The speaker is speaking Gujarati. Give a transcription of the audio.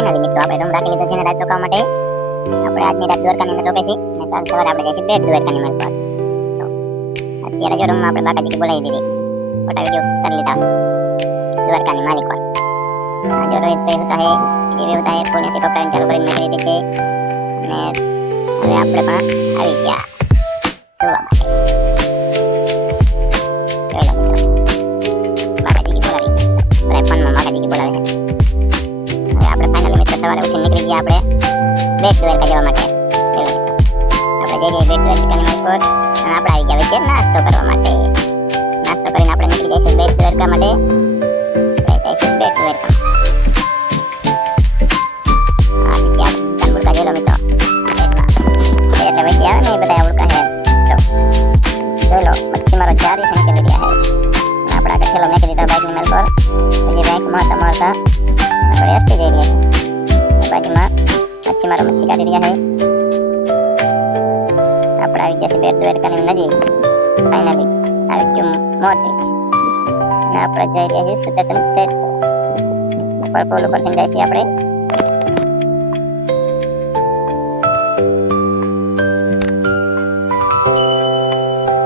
ફાઇનલી મિત્રો આપણે રૂમ રાખી લીધો છે ને રાત રોકાવા માટે. આપણે આજની રાત દ્વારકાની અંદર રોકાઈશું અને કાલ સવારે આપણે જઈશું બેટ દ્વારકાની માલ પર. તો અત્યારે જો રૂમમાં આપણે બાકાજી બોલાવી દીધી, ફોટા વિડીયો ઉતારી લીધા દ્વારકાની માલિક પર. जो रोहित भाई होता है ये भी होता है फोन से कपड़ा चालू કરીને નીકળી દીધી છે અને હવે આપણે પણ આવી ગયા સુવા માટે. જોઈ લો મિત્રો બાકાજી કી બોલાવી આપણે ફોનમાં બાકાજી કી બોલાવે છે. હવે આપણે ફાઇનલી મિત્રો સવારે ઉઠીને નીકળી ગયા આપણે બેટ દ્વારકા જવા માટે. આપણે જઈ ગયા બેટ દ્વારકાની માલ પર અને આપણે આવી ગયા છે નાસ્તો કરવા માટે. નાસ્તો કરીને આપણે નીકળી જઈશું બેટ દ્વારકા માટે. બેટ દ્વારકા ચારી સંખ્યા લીધા है આપણા કે થેલો મેકી દીધા બાઈક ની મેલ પર. પછી બેંક માં તમારતા આપણે એસટી જઈ રહ્યા છે. બાજુમાં મચ્છીમારો મચ્છી કાઢી રહ્યા છે. આપણે આવી ગયા છે બેટ દ્વારકાની નજીક. ફાઇનલી આવી ગયું મોટી અને આપણે જઈ રહ્યા છીએ સુદર્શન સેતુ ઉપર પુલ ઉપર જઈ છીએ આપણે.